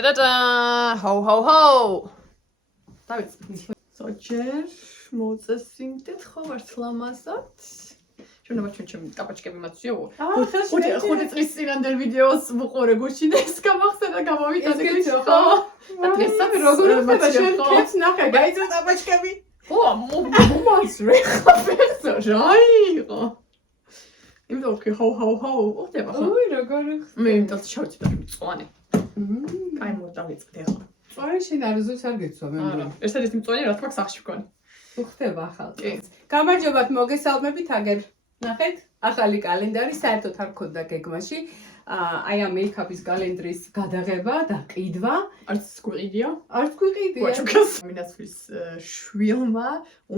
Da-da-da-da! Ho, ho, ho! David, socher, მოწესრიგდეთ ხო ვართ ლამაზად. ჩვენ ჩემი კაპაჩკები მაწვიო. ხუთი წლის წინანდელ ვიდეოს ვუყურე გუშინ და ეს გამახსენდა გამოვიტანე გუშინ ხო? და დღესაც როგორ ხდება შენ კეთს ნახე გაიწო კაპაჩკები? ხო, მომაცრე ხა ფეხზე რაიღო. იმიტომ რომ ხო, ხდება ხო? ოი როგორ ხდება? მე იმიტომ შევწი და მწვანე. კაი მოდავიწყდე ხო? წვარი შენ არასდროს არ გეცვა მე მგონი. ერთადერთი მწვანე რა თქმა სახში ვქონი. ხდება ახალ წელს. გამარჯობათ მოგესალმებით აგერ. ნახეთ, ახალი კალენდარი საერთოდ არ გქონდა გეგმაში. აი ამ მეიქაპის კალენდრის გადაღება და ყიდვა. არც გვიყიდია? არც გვიყიდია. ვაჩუკას. მინასვლის შვილმა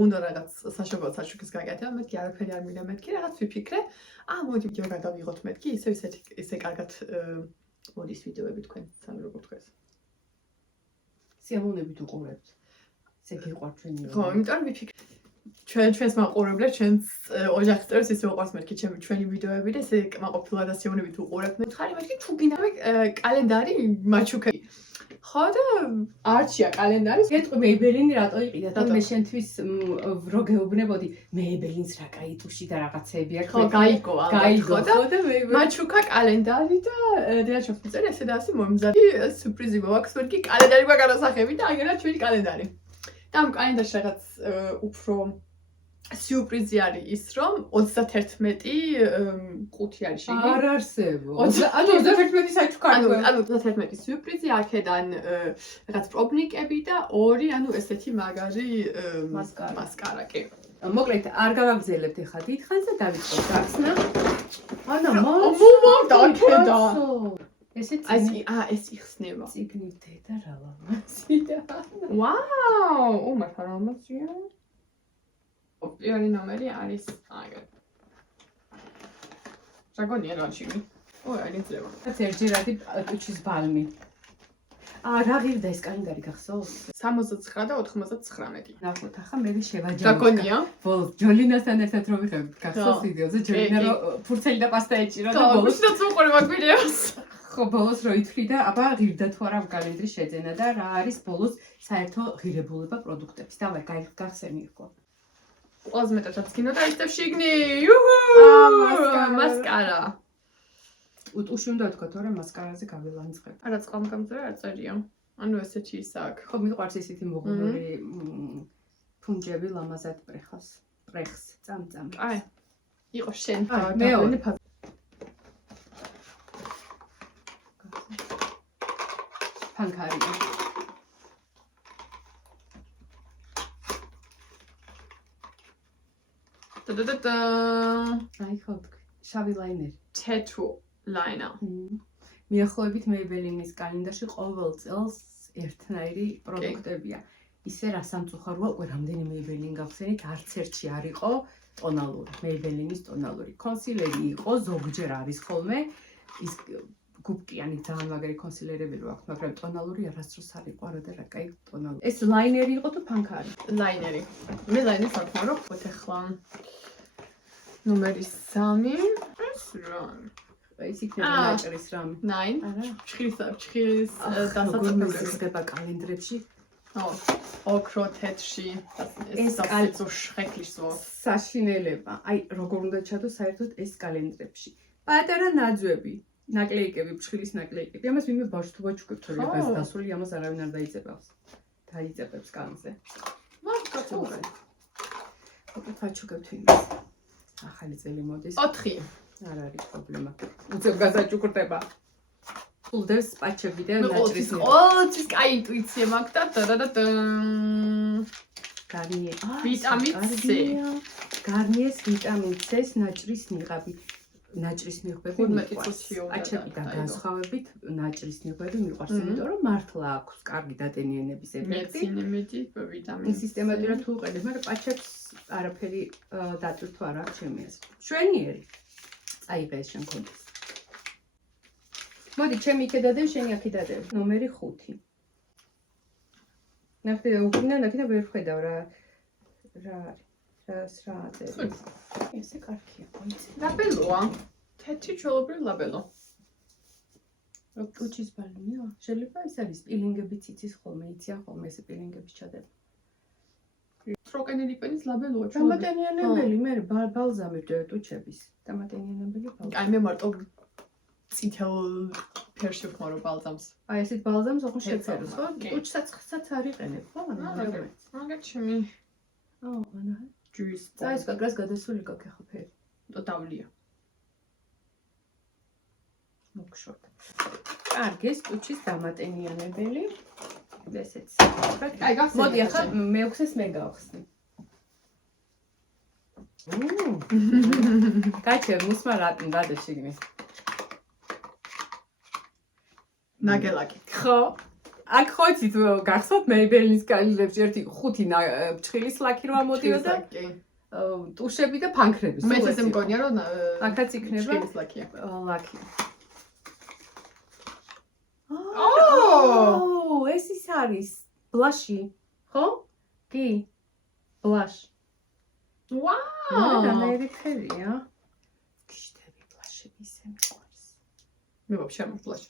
უნდა რაღაც საშობაო საჩუქის გაკეთება, მეთქი არაფერი არ მინდა მეთქი, რაღაც ვიფიქრე. მოდი ვიდეო გადავიღოთ მეთქი, ისე კარგად მოდის ვიდეოები თქვენ, სამ როგორ თქვენს. სიამოვნებით უყურებთ. ესე გიყვართ ჩვენი. ხო, იმიტომ რომ ვიფიქრე ჩვენს მაყურებლებს, ჩვენს ოჯახის წევრებს ისე უყვარს მეთქი ჩვენი ვიდეოები და ესე კმაყოფილად და სიამოვნებით უყურებთ. მითხარი მეთქი თუ გინდა კალენდარი მაჩუქები. ხო და არჩია კალენდარი. გეტყვი მეიბელინი რატო იყიდა და მე შენთვის რო გეუბნებოდი მეიბელინს რა კაი ტუში და რაღაცეები აქვს. ხო, გაიგო გაიგო და მაჩუკა კალენდარი და დიაჩოს წერე ესე და ასე მომზადი სურპრიზი მოაქვს მეთქი კალენდარი მაგარასახები და აგერა ჩვენი კალენდარი. და ამ კალენდარში რაღაც უფრო სიურპრიზი არის ის რომ 31 ყუთი არის შეგი. არ არსებობს. ანუ 31 საჩუქარი. ანუ 31 სიურპრიზი აქედან რაღაც პრობნიკები და ორი ანუ ესეთი მაგარი მასკარა კი. მოკლედ არ გავაგზელებთ ახლა დიდხანს და დავიწყოთ გახსნა. ანა მომა დაქედა. ესეც ეს იხსნება. ციგნით დედა რა ლამაზია. ვაუ, მართლა ლამაზია. პირველი ნომერი არის აგერ. შეგონია რაჩიმი. ოი, არ იძლევა. რაც ერთჯერადი ტუჩის ბალმი. რა ღირდა ეს კალენდარი გახსოვს? 69 და 99. ნახოთ, ახლა მე შევაჯამოთ. შეგონია. ბოლოს ჯოლინასთან ერთად რომ ვიხებთ გახსოვს ვიდეოზე ჯოლინა რომ ფურცელი და პასტა ეჭირა და ბოლოს და უყურე მაგ ვიდეოს. ხო ბოლოს რო ითვლი და აბა ღირდა თუ არა კალენდრის შეძენა და რა არის ბოლოს საერთო ღირებულება პროდუქტების. დავაი, გახსენი იყო. ყველაზე მეტად რაც გინდა ისევ შიგნი. იუჰუ! მასკარა. უტუში უნდა ვთქვა თორე მასკარაზე გავილანძღებ. არა წყალმგამძლე არ წერია. ანუ ესეთი ის აქვს. ხო მიყვარს ისეთი მოღუნული ფუნჯები ლამაზად პრეხს. წამწამ. აი. იყო შენ. მეორე ფანქარია. და აი ხო შავი ლაინერი. თეთრ ლაინა. მიახლოებით მეიბელინის კალენდარში ყოველ წელს ერთნაირი პროდუქტებია. ისე რა სამწუხაროა, უკვე რამდენი მეიბელინი გავხსენით, არც ერთში არ იყო ტონალური, მეიბელინის ტონალური. კონსილერი იყო, ზოგჯერ არის ხოლმე ის გუბკიანი ძალიან მაგარი კონსილერები რო აქვს, მაგრამ ტონალური არასდროს არ იყო, არა და რა კაი ტონალური. ეს ლაინერი იყო თუ ფანქარი? ლაინერი. მე ლაინერს არ ვქნა, ხო ახლა ნომერი 3. ეს რა? ის იქნება ნაჭრის რამე. 9. არა. ჩხირის დასაცავებელი ხდება კალენდრებში. ოქრო თეთრში. ეს კალენდრო შეხლისო. საშინელება. აი, როგორ უნდა ჩადო საერთოდ ეს კალენდრებში. პატარა ნაძვები. ნაკლეიკები, ფშხილის ნაკლეიკები. ამას ვინმე ბავშვ თუ ვაჩუქებ თორე გას დასული, ამას არავინ არ დაიძებავს. დაიძებებს კანზე. მაგაცობრე. ოპეთ ვაჩუქებთ ვინმე. ახალი წელი მოდის. 4. არ არის პრობლემა. უცებ გაზაჭუქრდება. ულდეს პაჩები და ნაჭრის. ყოველთვის კაი ინტუიცია მაქვს და გარნიე. ვიტამინ C. გარნიეს ვიტამინ C-ს ნაჭრის ნიღაბი. ნაჭრის ნიღბები მიყვარს. პაჩებიდან განსხვავებით ნაჭრის ნიღბები მიყვარს, იმიტომ რომ მართლა აქვს კარგი დატენიანების ეფექტი. მეცინემედი ვიტამინი. სისტემატურად თუ უყენებ, მაგრამ პაჩებს არაფერი დატვირთვა არ აქვს ჩემი აზრით. შვენიერი. წაიღე ეს შენ კონდეს. მოდი, ჩემი იქე დადევ, შენი აქე დადევ. ნომერი 5. ნახე და უკინა და ვერ ხედავ რა არის. რა წერს. ესე კარგია, მოიცი. ლაბელოა. თეთრი ჩვეულებრივი ლაბელო. ტუჩის ბალმია? შეიძლება ეს არის პილინგებიც იცის ხოლმე, იციან ხოლმე ეს პილინგების ჩადება. ტროკენელი პენის ლაბელოა. დამატენიანებელი, მე ბალზამი ტუჩების. დამატენიანებელი ბალზამი. აი მე მარტო წითელ ფერში ვხმარო ბალზამს. აი ესეთ ბალზამს ოღონდ შეწეროს, ხო? ტუჩსაც არიყენებ, ხო? მაგაჩმი. ანა. ჯუის. აი ეს კაკრას გადასული კაკე ხო ფერი. ტოტავლია. მოგშორდა. კარგი, ეს ტუჩის დამატენიანებელი. ესეც. აი გახსენე. მოდი ახლა მეუქვსეს მე გავხსნი. გაჩერ მისმა რატო შიგნით. ნაგელაკი. ხო? აქ ხო იცით გახსოვთ მეიბელინის კალილებში ერთი 5 ფრთხილის ლაკი რო ამოდიოდა? ტუშები და ფანქრები. მე ესე მგონია რომ აქაც იქნება ფრთხილის ლაკია. ლაკი. ო! ეს ის არის ბლაში, ხო? კი. ბლაშ. ვაუ! რანაირი ფერია? გიშდები ბლაშები ისე მიყვარს. მე ვაფშე არ მოვფლაშ.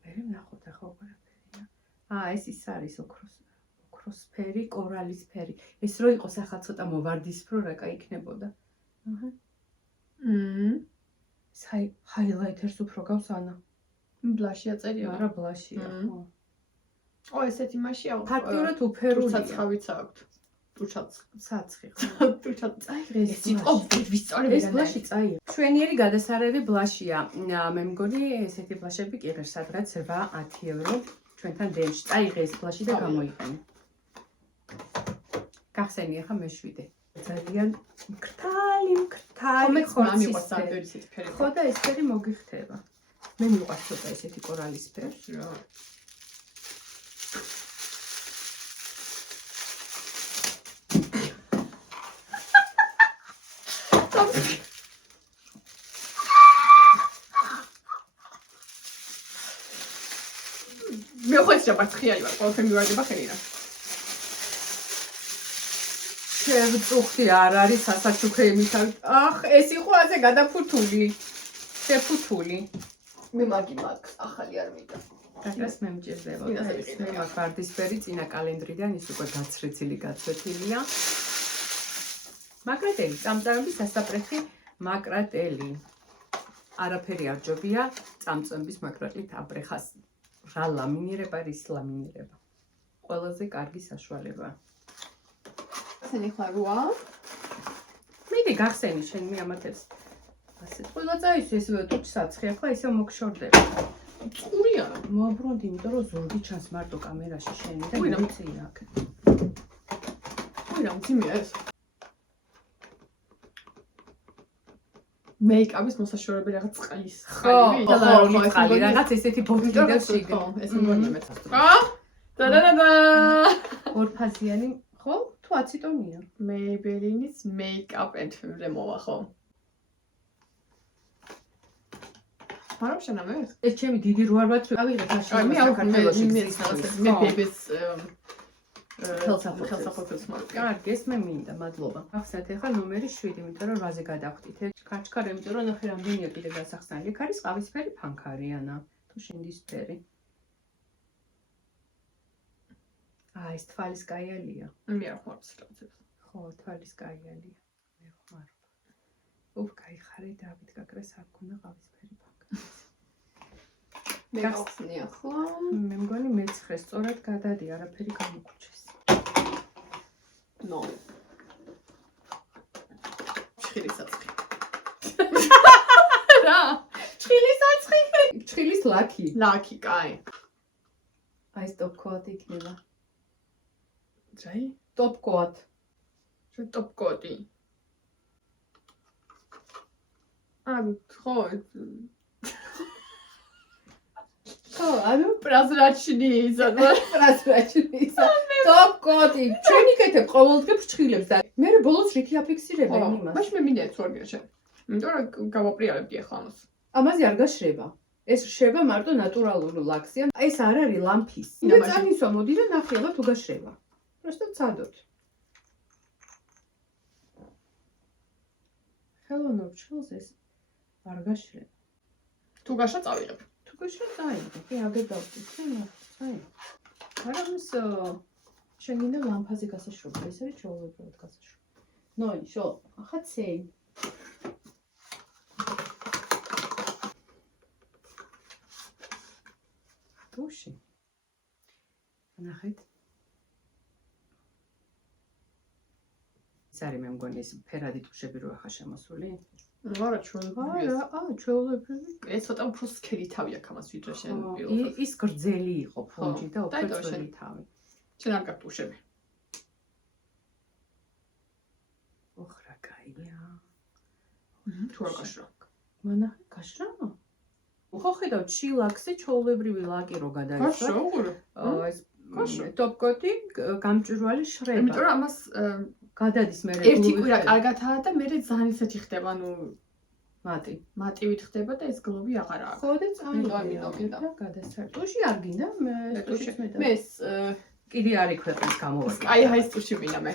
მე ვნახოთ ახლა ყველაფერია. ეს ის არის ოქროს ფერი, კორალის ფერი. ეს რო იყოს ახლა ცოტა მოვარდისფრო რა კაი იქნებოდა. აჰა. ჰაილაითერს უფრო გავს ანა. ბლაშია წერია. არა ბლაშია, ხო. ო, ესეთი მასია. ფაქტიურად უფერულია. ცაცხავიც აქვს. ტუჩაც. საცხი. ტუჩაც. წაიღე ეს იყო ვისწორები. ეს ბლაში წაიღე. შვენიერი გადასარევი ბლაშია. მე მგონი ესეთი ბლაშები კი ღირს სადღაც 8-10 евро ჩვენთან დენში. წაიღე ეს ბლაში და გამოიყენე. გახსენი ახლა მეშვიდე. ძალიან მკრთალი ხორცის ფერი. ხო და ეს ფერი მოგიხდება. მე მიყვარს ცოტა ესეთი კორალის ფერი რა. მე ხო ეს ჯაბარცხიარი ვარ, ყველაფერი მივარდება ხელიდან. შევწუხდი არ არის სასაჩუქრე იმითა. ეს იყო ასე გადაფუთული. შეფუთული. მე მაგი მაქვს ახალი არ მინდა. გაკრას მე მჭირდება. მე მაქვს ვარდისფერი წინა კალენდრიდან ის უკვე გაცრეთილია. მაკრატელი, წამწამების სასწრაფი მაკრატელი. არაფერი არ ჯობია წამწამების მაკრატლით აბრეხას. რა ლამინირება რის ლამინირება. ყველაზე კარგი საშუალება. გახსენი ხლა როა? მიდი გახსენი შენ მიამათებს. ასე ყველა წაის ეს ტუჩსაცხი ახლა ისე მოგშორდება. წყურია. მოაბრუნდი, იმიტომ რომ ზურგი ჩანს მარტო კამერაში შენი და მიცია აქ. ой, რა მძიმეა ეს. მეიკაპის მოსაშორებელი რაღაც წყლის ხალი. ხო, რაღაც ესეთი ბოთლი და შიგნით. ეს მგონია მეც. და. ორფაზიანი, ხო? თუ აცეტონია. Maybelline-ის Makeup and Remove ხო? მაგრამ შენამე? ეს ჩემი დიდი 8 ავიღე აი მე საქართველოში მე ბებეს ხელსაყრელს მარკა. კარგი, ეს მე მინდა, მადლობა. ახსნათ ახლა ნომერი 7, იმიტომ რომ 8-ზე გადავხდით. კაჩკარ, იმიტომ რომ ნახე რამდენია კიდე გასახსნელი. იქ არის ყავისფერი ფანქარიანა, თუ შინდისფერი. ეს თვალის კაიალია. მე არ ხარ სწორად. ხო, თვალის კაიალია. მე ხარ. კაიხარე დავით გაკრეს არ ქონა ყავისფერი ფანქარი. მე გავხსნი ახლა. მე მგონი მე-9 სწორად გადადი, არაფერი გამოგუჩეს. ნო. ჩხილისაცხი. რა? ჩხილისაცხი? ჩხილის ლაკი. ლაკი, კაი. აი სტოპ-კოდი იქნება. ჯაი? ტოპ-კოდ. შე ტოპ-კოდი. ხო. ხო, ანუ პრაზრაჩნისა. ტოპ-კოდი. ჩვენი კეთებ ყოველდღე ფრჩხილებს და მე ბოლოს რითი აფიქსირებენ იმას. მაშინ მე მინდა ეცვარგია შენ. იმიტომ რომ გავაპრიალებდი ახლა ამას. ამაზე არ გაშრება. ეს შრება მარტო ნატურალურ ლაქსია. ეს არ არის ლამფის. მე წამისვა მოდი და ნახე აბა თუ გაშრება. просто წადოთ. ხელოვნურ ჩხილს ეს არ გაშრება. თუ გაშა წავიღებ. თუ თქვი რომ წაიღო. კი, აგერ დავწიცე, წაიღო. მაგრამ ის შენ გინდა ლამპაზე გასაშრობა, ეს არის ჩვეულებრივად გასაშრობა. ნოი, შო, ახაცეი. ტუში. ნახეთ. ეს არის მე მგონი ეს ფერადი ტუშები რო ახლა შემოსული. არა, ჩვეულებრივია. ჩვეულებრივი. ეს ცოტა უფრო სქელი თავი აქვს ამას ვიდრე შენ ის პირველად. ის გრძელი იყო ფონჯი და უფრო დაიტოვე შენ. ძველი თავი. შენ არ გაქვს ტუშები. ოხ რა კაია. თუ არ გაშრა. მანახე გაშრა? ხო ხედავ ჩილაქსი ჩვეულებრივი ლაკი რო გადაიხდა. გაშრა უყურე. ეს ტოპკოტი გამჭვირვალე შრება. იმიტომ რომ ამას გადადის მე ერთი კვირა კარგათაა და მე ძალიან ისეთი ხდება, ანუ მატი. მატივით ხდება და ეს გლობი აღარ აქვს. ხო და წაიღო. მინდა. გადასწარ. ტუში არ გინდა? მე ტუშიც მე და. მე ეს კიდე არის ქვეყნის გამოვადი. აი აი ეს ტუში მინდა მე.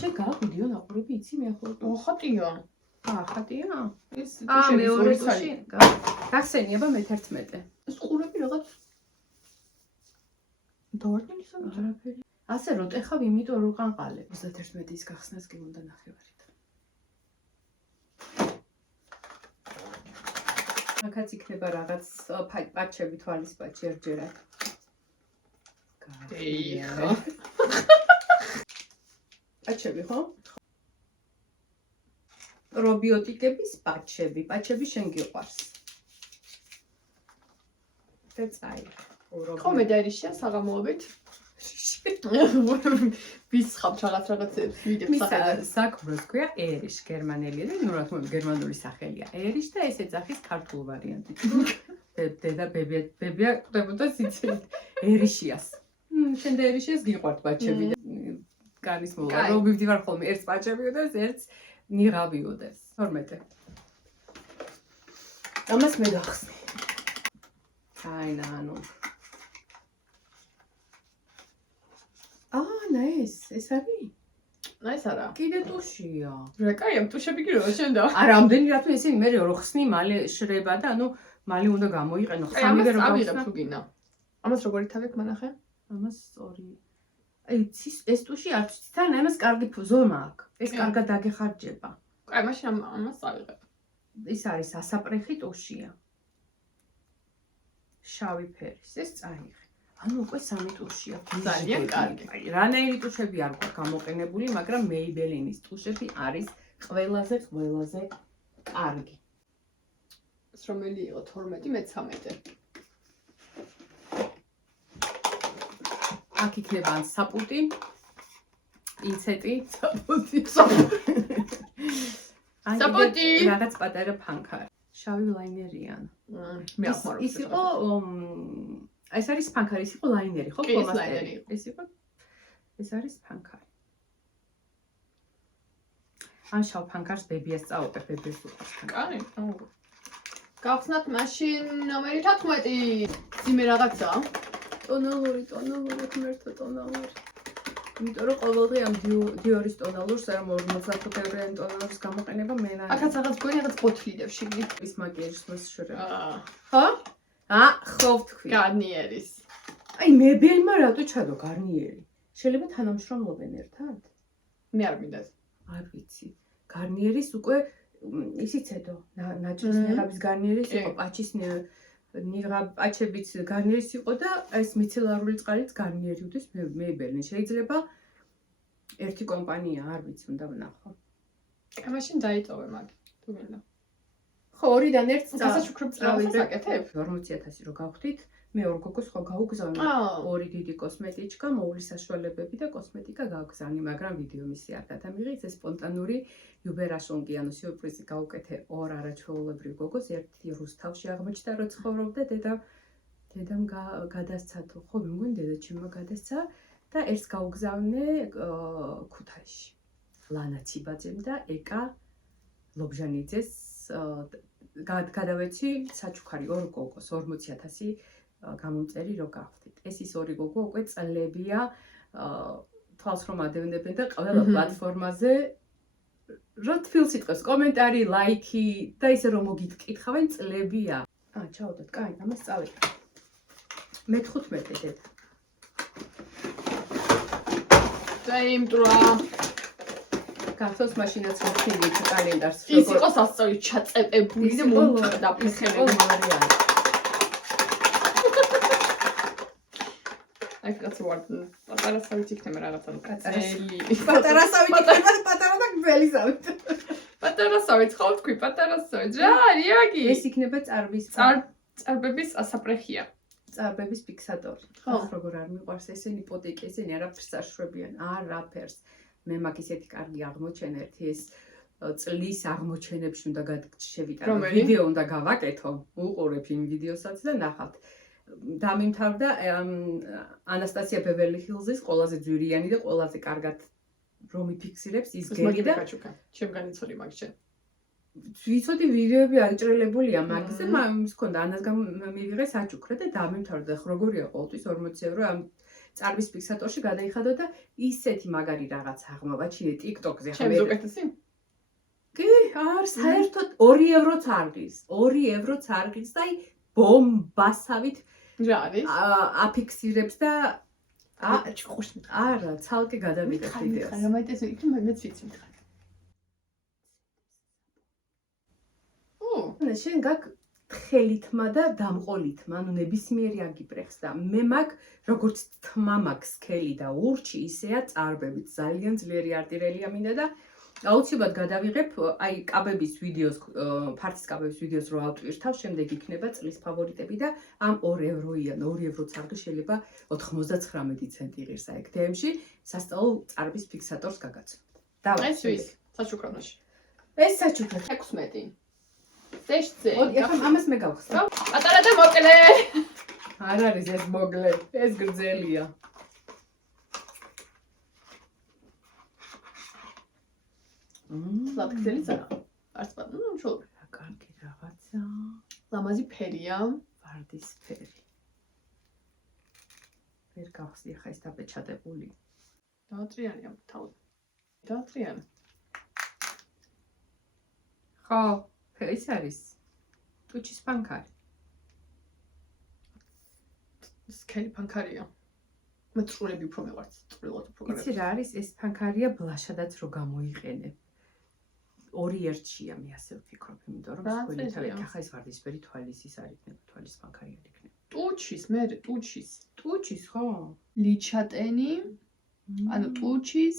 შენ გაგვიდიო ნაყურები იცი მე ახლა. ხატია. ხატია? ეს მეორე ტუში. გახსენიება მე-11. ეს ყურები რაღაც დავარდნილი სამწა. არაფერი. ასე რომ ტეხავ იმიტომ რომ ყანყალე. 31-ის გახსნას კი უნდა ნახევარით. აქაც იქნება რაღაც პაჩები თვალის პაჩი ერთჯერად. ეიხა. პაჩები ხო? პრობიოტიკების პაჩები. პაჩები შენ გიყვარს. და წაიღო. ხო მე და ერიშია საღამოობით. ვისხავთ რაღაცებს ვიდებს სახელად. საქმროს ქვია ერიში გერმანელი და ნუ რა თქმა უნდა გერმანული სახელია. ერიში და ეს ეძახის ქართულ ვარიანტი. დედა ბებია ყვდებოდა სიცილით ერიშიას. შენ და ერიშიას გიყვართ პაჩები და განის მოვა. რომ მივდივარ ხოლმე ერთს პაჩები უდევს, ერთს ნიღაბი უდევს. 12. ამას მე გახსნი. ანუ ეს არის? ეს არა. კიდე ტუშია. რა კაია, ტუშები გიროა შენ და. არა, ამდენი რატომ ესენი მე რო ხსნი, მალე შრება და ანუ მალე უნდა გამოიყენო. ხამივე რო გავიღებ თუ გინდა. ამას როგორი თავი აქვს მანახე? ამას სწორი. აი, ეს ტუში არ ვიცი, თან ამას კარგი ზომა აქვს. ეს კარგად დაგეხარჯება. აი, მაშინ ამას წავიღებ. ის არის ასაპრეხი ტუშია. შავი ფერის, ეს წაიღე. ანუ უკვე 3 ტუშია. ძალიან კარგი. აი, რანაირი ტუშები არ გვაქვს გამოყენებული, მაგრამ მეიბელინის ტუშები არის ყველაზე კარგი. ეს რომელი იყო 12, მე 13. აქ იქნება ან საპუტი, პინცეტი, საპუტი. საპუტი. რაღაც პატარა ფანქარი. შავი ლაინერიან. მე ახმარ. ის იყო ეს არის ფანქარი, ის იყო ლაინერი, ხო? ფლომასტერი. ეს არის ფანქარი. ან შავ ფანქარს ბებიას წაუყებ, ბებიას უყურს. კარი. გავხსნათ მაშინ ნომერი 14. ძიმე რაღაცა. ტონალური, ღმერთო ტონალური. იმიტომ რომ ყოველდღე ამ დიორის ტონალურს არ 45-იან ტონალურს გამოყენება მე აქაც რაღაც გონი რაღაც ბოთლიდევ შიგნი. ის მაგიაჟის მოსშორება. ხო? ხო ვთქვი. გარნიერის. აი მებელმა რატო ჩადო გარნიერი? შეიძლება თანამშრომლობენ ერთად? მე არ მინდა. არ ვიცი. გარნიერის უკვე ისიც ედო. ნაჭრის ნიღაბის გარნიერის იყო, პაჩის პაჩებიც გარნიერის იყო და ეს მიცელარული წყალიც გარნიერი უდეს მეიბელნი. შეიძლება ერთი კომპანია, არ ვიცი, უნდა ვნახო. აი მაშინ დაიტოვე მაგ. თუ მინდა. ხო, ორიდან ერთს გასაშუქრებ წრავიდე. 40,000 რო გავხდით, მე ორ გოგოს ხო გავუგზავნე. ორი დიდი კოსმეტიჩკა, მოვლის საშუალებები და კოსმეტიკა გავგზავნე, მაგრამ ვიდეო მისი არ გადამიღეს, ეს სპონტანური იუბერაშონკი, ანუ სიურპრიზი გავუკეთე ორ არაჩვეულებრივ გოგოს, ერთი რუსთავში აღმოჩნდა, რო ცხოვრობდა, დედამ გადასცა თუ ხო, მე მგონი დედაჩემმა გადასცა და ერთს გავგზავნე ქუთაისში. ლანა ციბაძემ და ეკა ლობჟანიძეს გადავეცი საჩუქარი ორ გოგოს 40,000 გამომწერი რო გავხდით. ეს ის ორი გოგო უკვე წლებია თვალს რომ ადევნებენ და ყველა პლატფორმაზე რო თბილს იტყვის კომენტარი, ლაიქი და ისე რომ მოგიკითხავენ წლებია. ჩაუდოთ, კაი, ამას წავიდე. მე-15 დედა. დაიმტრა. გახსოვს მაშინაც ვთქვი კალენდარს. ის იყო სასწაული ჩაწეპებული და დაფეხებული. აი კაც ვარ პატარასავით იქნება რაღაცა კაცელი. პატარასავით იქნება პატარა და გველისავით. პატარასავით ხო თქვი პატარასავით. რა რეაგი? ეს იქნება წარბების ასაპრეხია. წარბების ფიქსატორი. ხო. როგორ არ მიყვარს ესენი პოტიკი, ესენი არაფერს არ შვებიან, არაფერს. მე მაგ ისეთი კარგი აღმოჩენა ერთი ეს წლის აღმოჩენებში უნდა შევიტანო. ვიდეო უნდა გავაკეთო. უყურებ იმ ვიდეოსაც და ნახავთ. დამიმთავრდა ანასტასია ბევერლი ჰილზის ყველაზე ძვირიანი და ყველაზე კარგად რომ იფიქსირებს ის გერი და ჩემგან იცოდი მაგჩე. ვიცოდი ვიდეოები აჭრელებულია მაგზე, ის მქონდა ანას მივიღე საჩუქრე და დამიმთავრდა. როგორია ყოველთვის 40 евро ამ წარბის ფიქსატორში გადაიხადო და ისეთი მაგარი რაღაც აღმოვაჩინე TikTok-ზე. ჩემს უკეთესი? კი, არ საერთოდ 2 ევროც არღის. 2 ევროც არღის და აი ბომბასავით რა არის? აფიქსირებს და ჭუხში. არა, ცალკე გადავიდე ვიდეოს. რა მაიტეს იქ მეც ვიცი მითხარ. შენ გაკ თხელითმა და დამყოლითმა, ანუ ნებისმიერი აგიბრეხს და მე მაგ როგორც თმა მაქვს სქელი და ურჩი, ისეა წარბებით. ძალიან ძლიერი არტილერია მინდა და აუცილებლად გადავიღებ აი კაბების ვიდეოს, ფართის კაბების ვიდეოს რო ავტვირთავ, შემდეგ იქნება წლის ფავორიტები და ამ 2 ევროიან, 2 ევროც არგი შეიძლება 99 ცენტი ღირს აი DM-ში სასწავლო წარბის ფიქსატორს გაგაცნობ. დავაი. ეს ვის? საჩუქრონოში. ეს საჩუქრა 16. ზეშზე. ეხლა ამას მე გავხსნა. პატარა და მოკლე. არ არის ეს მოგლე, ეს გრძელია. ლაპგზელიც არა. არც პატარა, შოუ. რა კარგი რაღაცა. ლამაზი ფერია. ვარდისფერი. ვერ გავხსნი ხა ეს დაპეჩატებული. დაატრიანია თავი. დაატრიანა. ხო, ეს არის ტუჩის პანკარი. სქელი პანკარია. მე წვრილები უფრო მევართ, წვრილად უფრო კარგი. იცი რა არის ეს პანკარია ბლაშადაც რო გამოიყენებ. 2 ერთშია მე ასე ვფიქრობ, იმიტომ რომ სულ თავი ახლა ეს ვარდისფერი თვალის ის არ იქნება, თვალის პანკარი არ იქნება. ტუჩის, მე ტუჩის. ტუჩის ხო? ლიჩატენი, ანუ ტუჩის,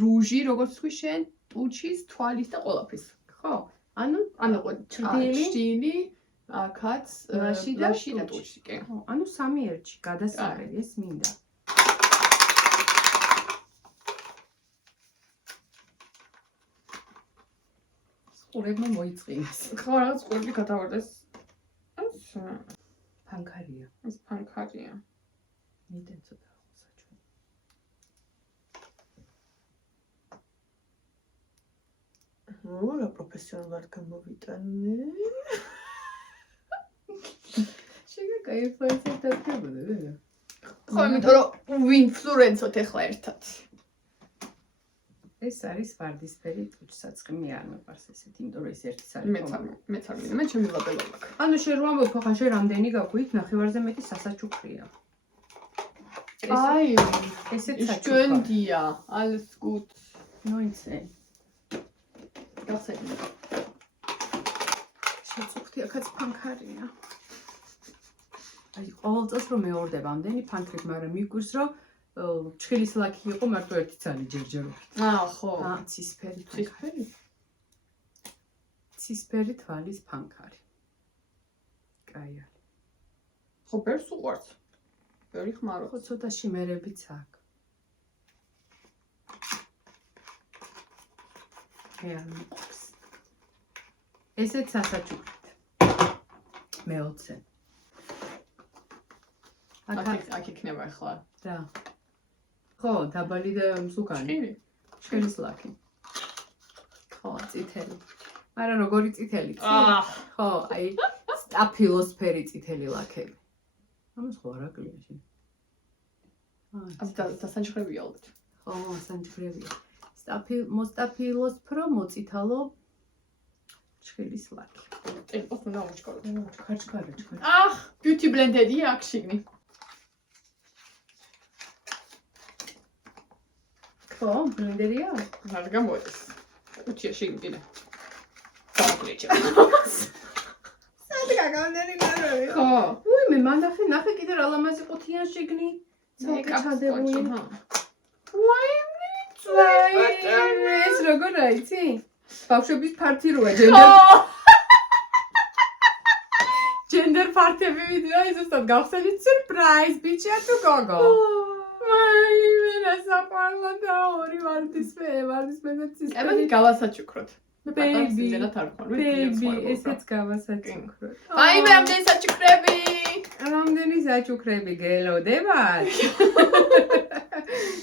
რუჟი, როგორც თქვი შენ, ტუჩის, თვალის და ყოლაფრის. ხო? ანუ ჭრილი, აქაც ლაში და ტუჩი, კი. ხო, ანუ 3 ერთში გადასაღები ეს მინდა. ყურებმა მოიწყინეს. ხო, რაღაც ყურები გადავარდეს. ასე. პანკარია. ეს პანკარია. მიდენ ცოტა საჩვენ. რა პროფესიონალად გამოვიტანე. შეგაკაიფლენსერ დაგდებოდა. ხო, იმიტომ რომ ვინფლუენსოთ ახლა ერთად. ეს არის ვარდისფერი ტუჩსაწყი, მე არ მეყვარს ესეთი, იმიტომ რომ ეს ერთის არის. მეც არ მინდა, მე ჩემი ლაბელა მაქვს. ანუ შენ რო ამბობ, ხა შენ რამდენი გაგვით, ნახევარზე მეტი სასაჩუქრია. აი, ესეც ich საჩუქრია. gönn dir, alles gut. 19. გახსენე. შეწუხდი, აქაც პანკარია. აი, ყოველ წელს რომ მეორდება ამდენი პანკრით, მაგრამ მიგვირს რომ ჩხილის ლაკი იყო მარტო ერთი ძალი ჯერჯერობით. ხო. ცისფერი ცისფერი? ცისფერი თვალის პანკარი. კაი არის. ხო, ბერს უყვარს. ბერი ხმარო. ხო, ცოტა შიმერებიც აქვს. მე არ მიყვარს. ესეც სასაჩუქრით. მე-20. აქ იქნება ახლა. რა. ხო, დაბალი და მსუქანი. ჭირი. ჩხილის ლაკი. ხო, წითელი. მაგრამ როგორი წითელი? ხო, აი სტაფილოსფერი წითელი ლაქები. ამას ხო არ აკლია შენ. და სანჩხრებია ალბათ. ხო, სანჩხრებია. მოსტაფილოსფრო, მოწითალო ჩხილის ლაკი. ტელეფონს უნდა უმჩქაროთ. ჩქარ. აჰ, beauty blender-ია აქ შიგნით. ხო, ბლენდერია? არ გამოდის. უჩია შიგნით კიდე. დაგვიჭა. საერთოდ გაგამდენი ნაროი. ხო. უი, მე მანდახე ნახე კიდე რა ლამაზი ყუთია შიგნით. ცალკე ჩადებული. ეს როგორ აიცი? ბავშვების ფართი როა, gender ფართები ვიდრე, ზუსტად გავხსენით surprise, ბიჭია თუ გოგო. მე რასაყვარლა და ორი ვარდისმენაცის. ემანი გავასაჩუქროთ. Baby, ბეიბი, ესეც გავასაჩუქროთ. აი მე ამდენი საჩუქრები. რამდენი საჩუქრები გელოდებათ?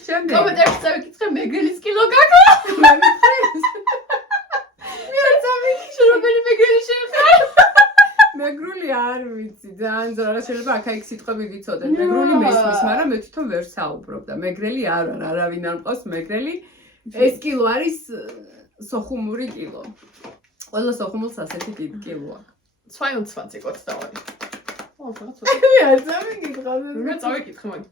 შემდეგ. კომენტარში წავიკითხე მეგრელის კილო გაგო. შენობელი მეგრელი შეხარ. მეგრული არ ვიცი, ძალიან ზორა შეიძლება აქ-იქ სიტყვები ვიცოდეთ. მეგრული მესმის, მაგრამ მე თვითონ ვერ საუბრობ და მეგრელი არ ვარ, არავინ არ მყავს მეგრელი. ეს კილო არის სოხუმური კილო. ყველა სოხუმულს ასეთი კილო აქვს. 22 კოც დავარი. ო, რაღაც. მე არ წავიკითხავ. მე წავიკითხე მაგ.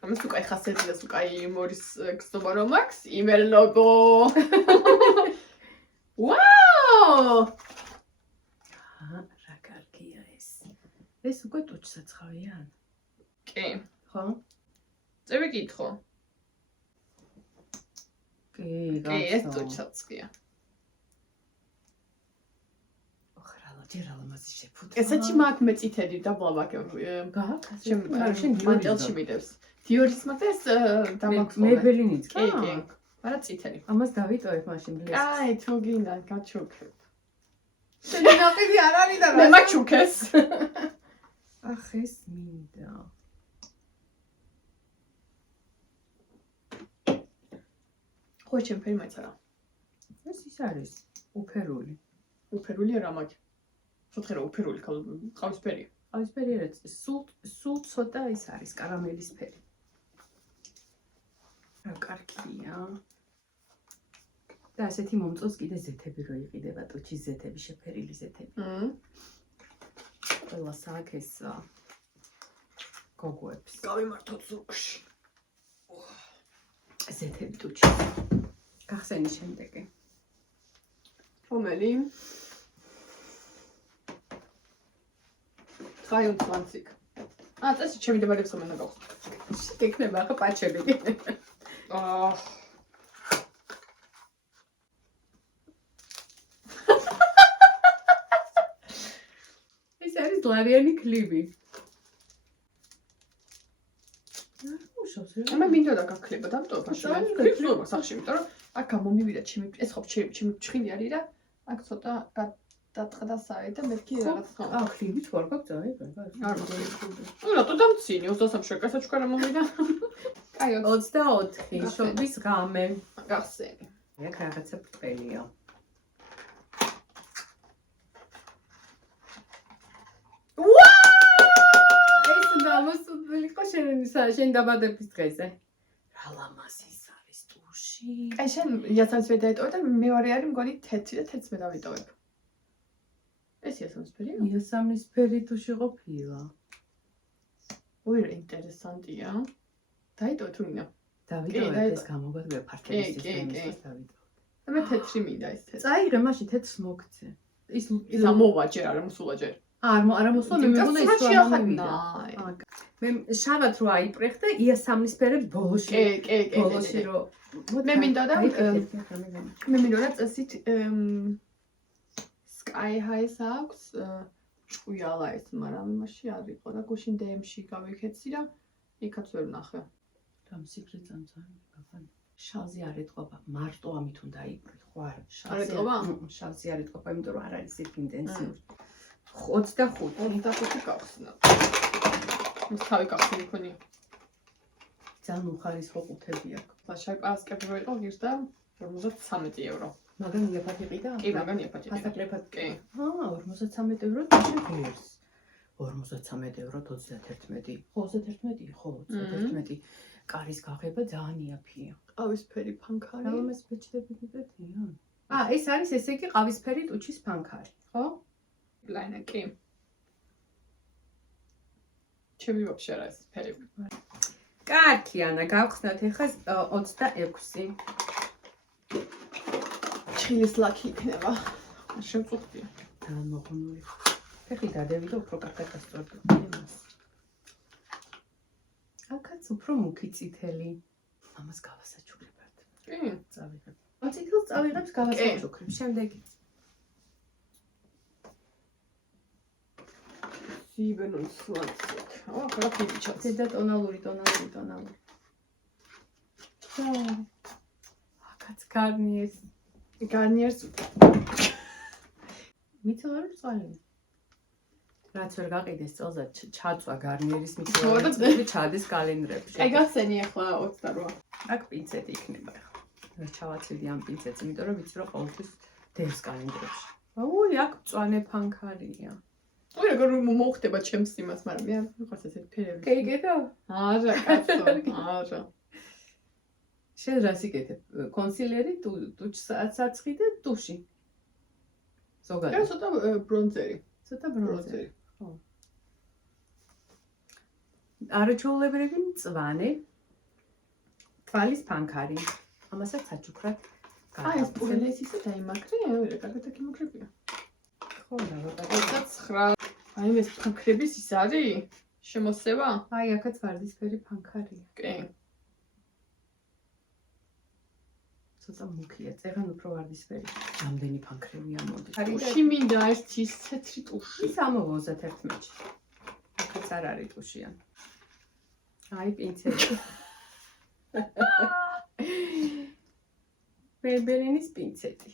ამას უკაი ხასიათი და უკაი იმორის გზნობა რომ აქვს, იმერ ლოგო. ვაუ! რა კარგია ეს. ეს უკვე ტუჩსაცხავია? კი. ხო? წავიკითხო. კი, ეს ტუჩსაცხია. ოხრალა ჯერ ალმაზი შეფუთა. ესეჩი მაქვს მე წითელი და ბლაბაკი. გაქვს? შენ მანტელში მიდევს. დიორის მაგას დამაქვს. მებელინიც კი, კი. არა წითელი. ამას დავიტოვებ მაშინ ბლეს. აი, თუ გინდა გაჩუქებ. შენი ნაყიდი არ არის და მე მაჩუქეს. ახ ეს მინდა. ხო, ჩემფერი მაინც არა. ეს ის არის უფერული. უფერული რა მაქვს. ცოტა რა უფერული ყავისფერია. ყავისფერი არა, სულ ცოტა ის არის კარამელის ფერი. რა კარგია. და ასეთი მომწონს კიდე ზეთები რო იყიდება, ტუჩის ზეთები, შეფერილი ზეთები. ყველა საქეს გოგოებს. გავიმართოთ ზურგში. ზეთები ტუჩის. გახსენი შემდეგი. რომელი? 23. წესი ჩემი დებარებს რომ უნდა გავხსნო. შეგექნება ახლა პაჩები. აა ეს არის ლარიანი კლიბი. მე მინდოდა გაქლება და ამიტომ ფაშა. ქრიფლობა სახში, იმიტომ რომ აქ გამომივიდა ჩემი ეს ხო ჩემი ჩხილი არის და აქ ცოტა გადაწყდა საერთოდ და მეთქი რაღაც ხო. კლიბი თუ არ გაქვს ძალიან არ მგონი. რატო დამცინი 23 შეკასაჩქარა მომიდა. აი 24 შობის ღამე. გახსენი. აქ რაღაცა ბრტყელია. შენ დაბადების დღეზე. რა ლამაზის არის ტუში. აი შენ იასამს ვერ დაიტოვე და მეორე არის მგონი თეთრი და თეთრს მე დავიტოვებ. ეს იასამსფერია? იასამნისფერი ტუში ყოფილა. ой, ინტერესანტია. დაიტოვე თუ მინდა. დავიტოვე ეს გამოგვადგება ფართობის სისტემის დავიტოვე. და მე თეთრი მინდა ეს თეთრი. წაიღე მაშინ თეთრს მოგცე. ის ამოვაჯერ, არა მოსულაჯერ. არა მოსულა მე მეგონა ის რა მოვიდა. მე შავად რო აიპრეხ და იასამნისფერებს ბოლოში. კი. ბოლოში რო მე მინდოდა წესით Sky High აქვს ჭუიალა ეს, მაგრამ იმაში არ იყო და გუშინ DM-ში გავიქეცი და იქაც ვერ ნახე. რამ სიკრეტ ამძარი. შავზე არ ეთყობა, მარტო ამით უნდა იპრეხ, ხო არა? არ ეთყობა? შავზე არ ეთყობა, იმიტომ რომ არ არის იქ ინტენსიური. 25 გავხსნა. ის თავი გავხსნი მქონია. ძალიან უხარისხო ყუთები აქვს. ლაშაკ პასკები რო იყო ღირს და 53 евро. მაგან იაფად იყიდა? კი, მაგან იაფად იყიდა. პასტაკრეფად კი. 53 евро თეთრი ღირს. 53 евро 31. ხო, 31, ხო, 31. კარის გაღება ძალიან იაფია. ყავისფერი ფანქარი. რამეს ბეჭდები გიწევია? ეს არის ესე იგი ყავისფერი ტუჩის ფანქარი, ხო? ლაინა კი. ჩემი ვაფშე რა ეს ფერები. კარგი, ანა, გავხსნათ ეხლა 26. ჩხილის ლაქი იქნება. შემწუხდია. მოღუნული. ფეხი დადები და უფრო კარგად გასწორდი იმას. აქაც უფრო მუქი წითელი. ამას გავასაჩუქრებთ. კი, წავიღებ. წითელს წავიღებს გავასაჩუქრებ. შემდეგი. Sieben und 20. ახლა ფიჩაც. ზედა ტონალური. აქაც გარნიერს. გარნიერს მიცელარი წყალი. რაც ვერ გაყიდეს წელზე ჩაწვა გარნიერის ხო, და მიცელარი ჩადეს კალენდრებში. აი გახსენი ახლა 28. აქ პინცეტი იქნება ახლა. რა ჩავაცვიდი ამ პინცეტს, იმიტომ რომ ვიცი რომ ყოველთვის დევს კალენდრებში. აუი, აქ მწვანე ფანქარია. ой, როგორ მოხდება ჩემს იმას, მაგრამ მე არ ვიყავს ესეთ ფერები. კეიგედო? არა, კაცო, არა. შენ რას იკეთებ? კონსილერი, ტუჩსაცი და ტუში. ზოგადად. ეს ცოტა ბრონზერი. ცოტა ბრონზერი. ხო. არაჩვეულებრივი მწვანე თვალის ფანქარი. ამასაც აჩუქრად. აი, ეს პურელეს ისე დაიმაქრე, რა კარგად აკიმაქრებია. ხო, რა 29. აი, ეს ფანქრების ის არის? შემოსება? აი, აქაც ვარდისფერი ფანქარია. კი. ცოტა მუქია, წეღან უფრო ვარდისფერი. რამდენი ფანქრებია მოდის. ტუში მინდა ეს თეთრი ტუში. ის ამოვაუზათ ერთმეჩი. აქაც არ არის ტუშიან. აი, პინცეტი. Maybelline-ის პინცეტი.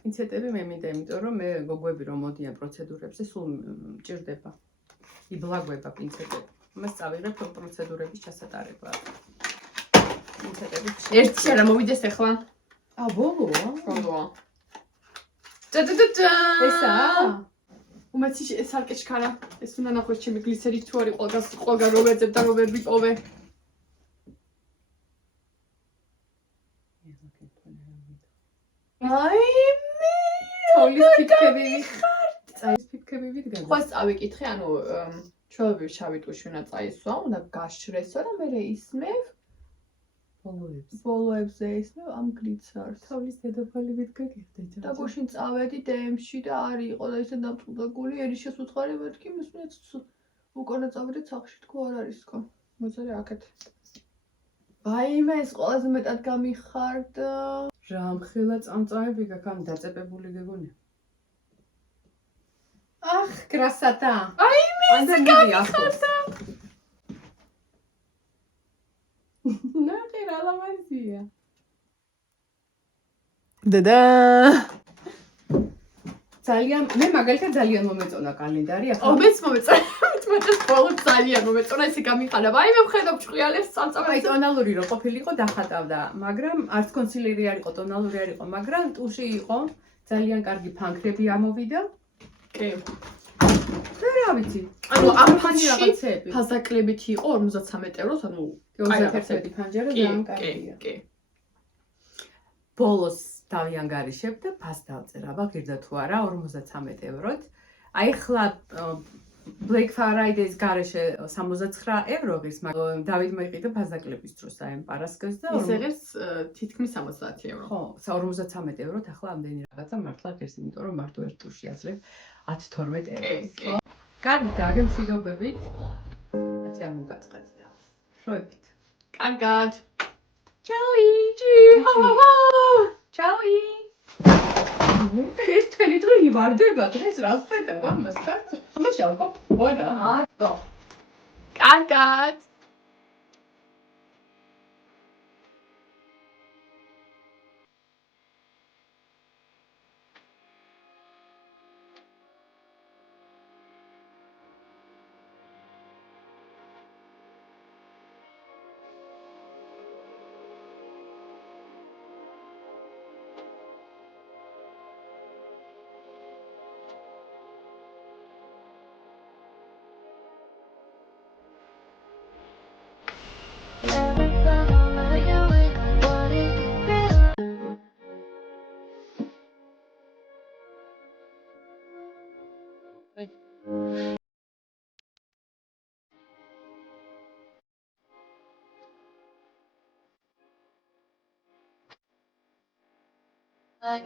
პინცეტები მე მინდა, იმიტომ რომ მე გოგოები რომ მოდიან პროცედურებზე, სულ მჭირდება. იბლაგვება პინცეტები. ამას წავიღებ პროცედურების ჩასატარება. პინცეტები. ერთი არა მოვიდეს ახლა. ბოლოა? ბოლოა. და. ესაა? უმეცი სარკეჩქარა. ეს უნდა ნახოს ჩემი გლიცერით თუ არის ყველგან რო ვეძებ და რო ვერ ვიპოვე. აი მე თოლის ფიფქები წაის ფიფქები ვიდგა. ხო წავიკითხე, ანუ ჩვეულებრივ შავი ტუში უნდა წაისვა, უნდა გაშრესო და მე ისმევ ბოლოებზე ისმევ ამ გლიცერს. თოლის დედოფალი ვიდგა გიხდეთ. და გუშინ წავედი DM-ში და არის იყო და ისე დამწყდაგული, ერი შესუთხარი მეთქი მისმეც უკანა წავედი სახში თქო არ არის თქო. მოწერე აქეთ. ვაიმე ეს ყველაზე მეტად გამიხარდა. რა მხელა წამწამები გაქვს, ამ დაწეპებული გეგონია. Ах, красота! აი მე გამიხარდა. ნახე რა ლამაზია. და ძალიან მე მაგალითად ძალიან მომეწონა კალენდარი. ახლა მეც მომეწონა. მაგრამ ბოლო ძალიან მომეწონა ესე გამიხარდა. აი მე ვხედავ ჭყიალებს წამწამებს. აი ტონალური რო ყოფილიყო დახატავდა, მაგრამ არც კონსილერი არ იყო, ტონალური არ იყო, მაგრამ ტუში იყო. ძალიან კარგი ფანქრები ამოვიდა. კი. და რა ვიცი. ანუ ამ ფანი რაღაცები. ფაზაკლებით იყო 53 ევროს, ანუ 31 ფანჯარა ძალიან კარგია. კი. ბოლოს დავიანგარიშებ და ფას დავწერ, აბა გირდა თუ არა 53 ევროთ. აი ხლა Black Friday-ის გარეშე 69 евро ღირს, მაგრამ დავით მოიყიდა ფაზაკლების დროს აი პარასკევს და ის იღებს თითქმის 70 евро. ხო, 53 ევროთ ახლა ამდენი რაღაცა მართლა ღირს, იმიტომ რომ მარტო ერთ ტუში აძლევ 10-12 ევროს. კარგი, დაგემშვიდობებით. ასე არ მოგაწყეცდა. შევებით. კარგად. Ciao! Ciao! ეს თელი დღე ივარდება, დღეს რას ხედავ ამას? ამაში ალბათ. ვადა. კარგად. like